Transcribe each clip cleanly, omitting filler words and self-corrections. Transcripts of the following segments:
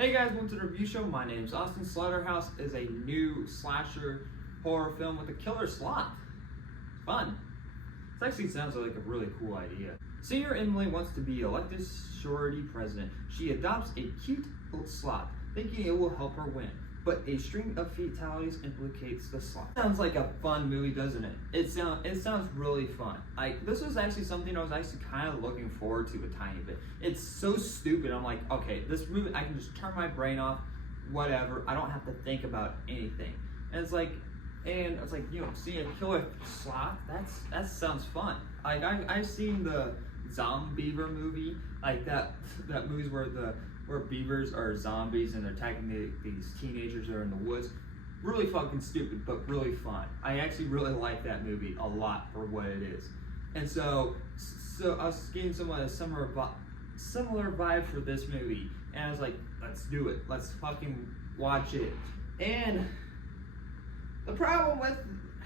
Hey guys, welcome to the review show. My name's Austin. Slotherhouse is a new slasher horror film with a killer sloth. Fun. This actually sounds like a really cool idea. Senior Emily wants to be elected sorority president. She adopts a cute little sloth, thinking it will help her win. But a string of fatalities implicates the sloth. Sounds like a fun movie, doesn't it? It sounds really fun. This was actually something I was actually kind of looking forward to a tiny bit. It's so stupid. I'm like, okay, this movie, I can just turn my brain off, whatever. I don't have to think about anything. And it's like, you know, seeing a killer sloth, that sounds fun. I've seen the Zombiever movie, like that movies where beavers are zombies and they're attacking these teenagers that are in the woods. Really fucking stupid, but really fun. I actually really like that movie a lot for what it is. And so I was getting somewhat a similar vibe for this movie. And I was like, let's do it. Let's fucking watch it. And the problem with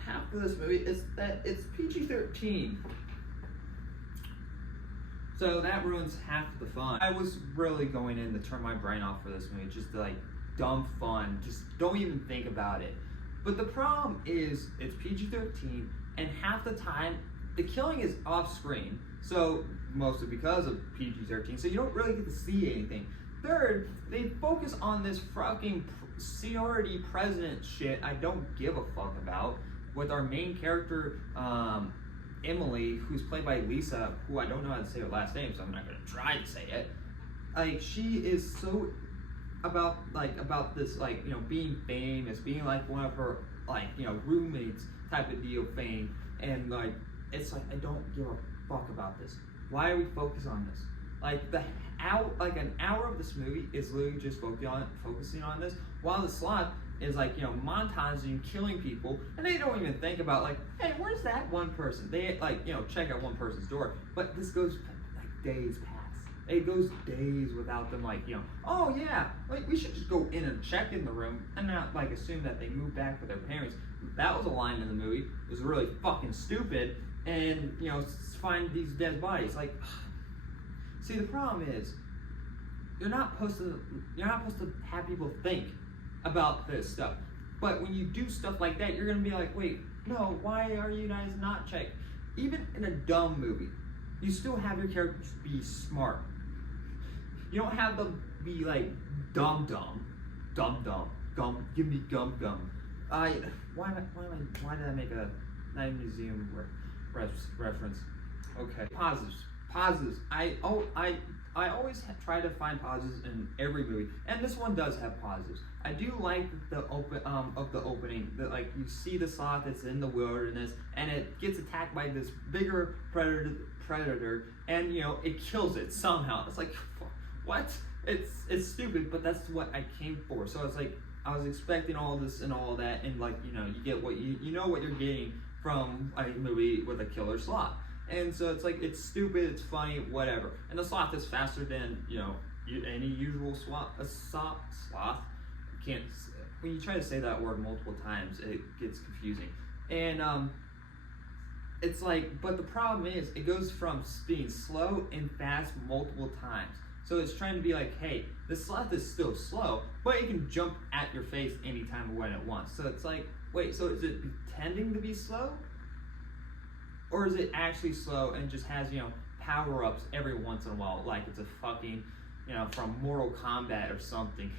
half of this movie is that it's PG-13. So that ruins half of the fun. I was really going in to turn my brain off for this movie, just to like dumb fun, just don't even think about it. But the problem is it's PG-13 and half the time the killing is off screen. So mostly because of PG-13, so you don't really get to see anything. Third, they focus on this fucking seniority president shit I don't give a fuck about with our main character, Emily, who's played by Lisa, who I don't know how to say her last name, so I'm not gonna try to say it. Like, she is so about this, like, you know, being famous, being like one of her, like, you know, roommates type of deal fame, and like, it's like, I don't give a fuck about this. Why are we focused on this? Like, an hour of this movie is literally just focusing on this, while the sloth is like, you know, montaging, killing people, and they don't even think about like, hey, where's that one person? They like, you know, check out one person's door, but this goes like days past. It goes days without them like, you know, oh yeah, like we should just go in and check in the room and not like assume that they moved back with their parents. That was a line in the movie. It was really fucking stupid, and you know, find these dead bodies. Like, see, the problem is you're not supposed to have people think about this stuff. But when you do stuff like that, you're gonna be like, wait, no, why are you guys not checked? Even in a dumb movie, you still have your characters be smart. You don't have them be like dumb, give me gum. Why did I make a Night Museum reference? Okay, pauses. I always try to find pauses in every movie, and this one does have pauses. I do like the opening that, like, you see the sloth that's in the wilderness and it gets attacked by this bigger predator, and you know, it kills it somehow. It's like, what? It's stupid, but that's what I came for. So it's like I was expecting all this and all that, and like, you know, you get what you know what you're getting from a movie with a killer sloth. And so it's like, it's stupid, it's funny, whatever. And the sloth is faster than, you know, any usual sloth. You can't, when you try to say that word multiple times, it gets confusing. And it's like, but the problem is, it goes from being slow and fast multiple times. So it's trying to be like, hey, the sloth is still slow, but it can jump at your face anytime when it wants. So it's like, wait, so is it pretending to be slow? Or is it actually slow and just has, you know, power-ups every once in a while, like it's a fucking, you know, from Mortal Kombat or something?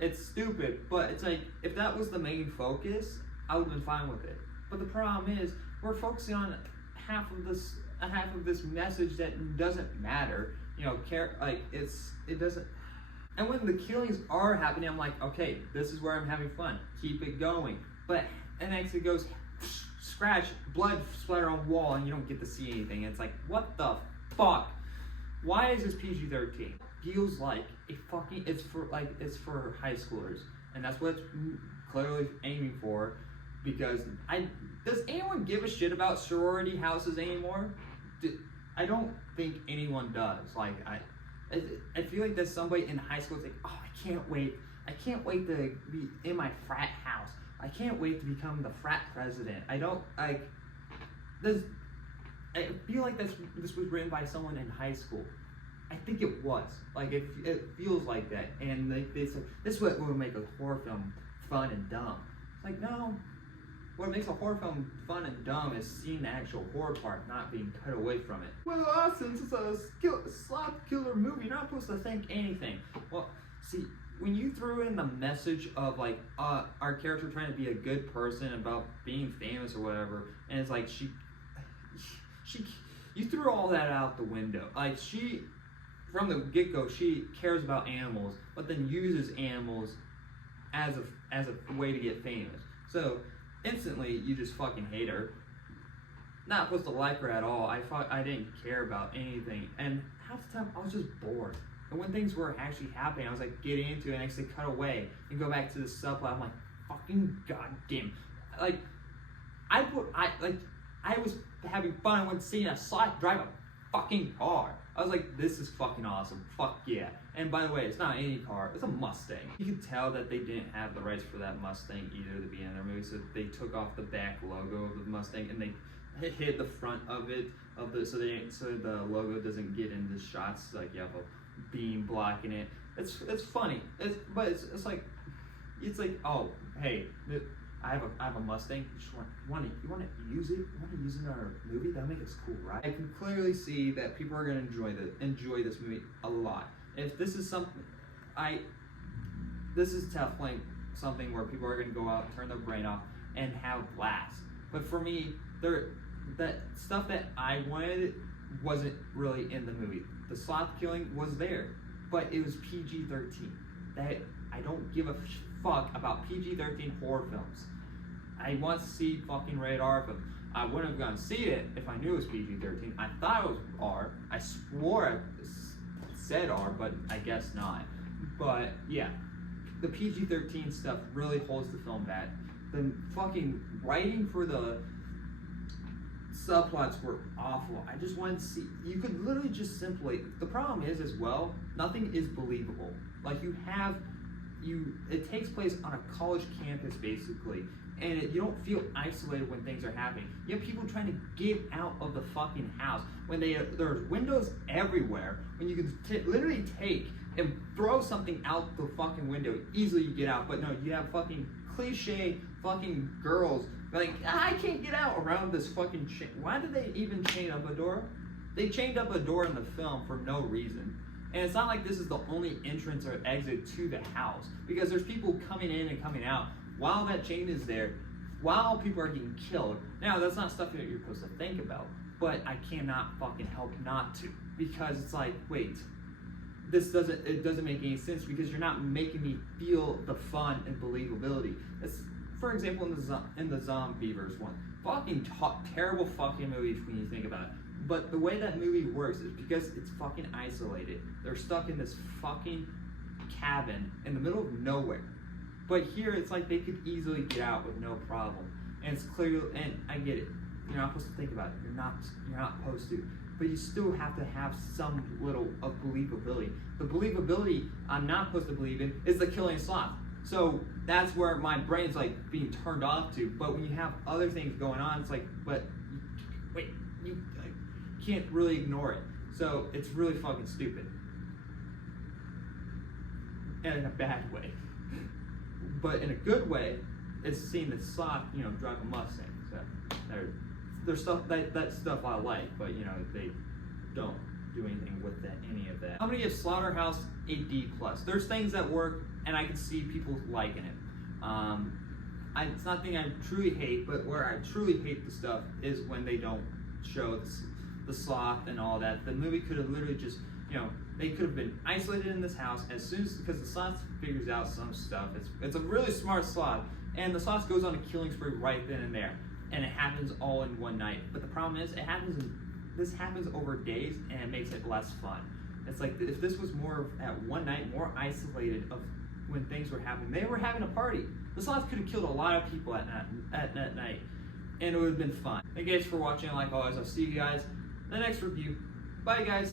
It's stupid, but it's like, if that was the main focus, I would have been fine with it. But the problem is, we're focusing on half of this message that doesn't matter, you know, it doesn't. And when the killings are happening, I'm like, okay, this is where I'm having fun, keep it going. But, and actually goes, scratch, blood splatter on wall, and you don't get to see anything. It's like, what the fuck? Why is this PG-13? Feels like it's for high schoolers, and that's what it's clearly aiming for. Because does anyone give a shit about sorority houses anymore? I don't think anyone does. Like, I feel like there's somebody in high school that's like, oh, I can't wait to be in my frat house. I can't wait to become the frat president. I feel like this was written by someone in high school. I think it was. Like, it feels like that. And they said, this is what will make a horror film fun and dumb. It's like, no. What makes a horror film fun and dumb is seeing the actual horror part, not being cut away from it. Well, since it's a sloth killer movie, you're not supposed to think anything. Well, see, when you threw in the message of like our character trying to be a good person about being famous or whatever, and it's like you threw all that out the window. Like, she, from the get-go, she cares about animals, but then uses animals as a way to get famous. So instantly, you just fucking hate her. Not supposed to like her at all. I didn't care about anything, and half the time I was just bored. And when things were actually happening, I was like getting into it, and actually cut away and go back to the subplot. I'm like, fucking goddamn, like I was having fun when seeing a sloth drive a fucking car. I was like, this is fucking awesome. Fuck yeah. And by the way, it's not any car, it's a Mustang. You can tell that they didn't have the rights for that Mustang either to be in their movie, so they took off the back logo of the Mustang and they hid the front of it, so the logo doesn't get into the shots. Like, you have a beam blocking it. It's funny. But it's like, oh, hey, I have a Mustang. You want to use it? You want to use it in our movie? That'll make us cool, right? I can clearly see that people are gonna enjoy this movie a lot. If this is something, this is definitely something where people are gonna go out, turn their brain off, and have laughs. But for me, that stuff that I wanted wasn't really in the movie. The sloth killing was there, but it was PG-13. That I don't give a fuck about PG-13 horror films. I want to see fucking rated R films. I wouldn't have gone to see it if I knew it was PG-13. I thought it was R. I swore it said R, but I guess not. But yeah, the PG-13 stuff really holds the film back. The fucking writing for the subplots were awful. I just wanted to see, you could literally just simply, the problem is as well, nothing is believable. Like, it takes place on a college campus basically, and you don't feel isolated when things are happening. You have people trying to get out of the fucking house when there's windows everywhere, when you can literally take and throw something out the fucking window, easily you get out. But no, you have fucking cliche fucking girls like, I can't get out around this fucking chain. Why did they even chain up a door? They chained up a door in the film for no reason. And it's not like this is the only entrance or exit to the house, because there's people coming in and coming out while that chain is there, while people are getting killed. Now, that's not stuff that you're supposed to think about, but I cannot fucking help not to, because it's like, wait, it doesn't make any sense, because you're not making me feel the fun and believability. For example, in the Zombievers one, fucking terrible fucking movie when you think about it. But the way that movie works is because it's fucking isolated. They're stuck in this fucking cabin in the middle of nowhere. But here, it's like they could easily get out with no problem. And it's clear, and I get it. You're not supposed to think about it. You're not supposed to. But you still have to have some little of believability. The believability I'm not supposed to believe in is the killing sloth. So that's where my brain's like being turned off to. But when you have other things going on, it's like, but wait, you can't really ignore it. So it's really fucking stupid. And in a bad way. But in a good way, it's seeing the sloth, drive a Mustang. So there's stuff that stuff I like, but they don't do anything with any of that. I'm gonna give Slotherhouse a D+. There's things that work, and I can see people liking it. It's not something I truly hate, but where I truly hate the stuff is when they don't show the sloth and all that. The movie could have literally just, they could have been isolated in this house as soon as, because the sloth figures out some stuff. It's a really smart sloth, and the sloth goes on a killing spree right then and there, and it happens all in one night. But the problem is, this happens over days, and it makes it less fun. It's like, if this was more at one night, more isolated of when things were happening. They were having a party. The sloth could have killed a lot of people at that night, and it would have been fun. Thank you guys for watching. Like always, I'll see you guys in the next review. Bye, guys.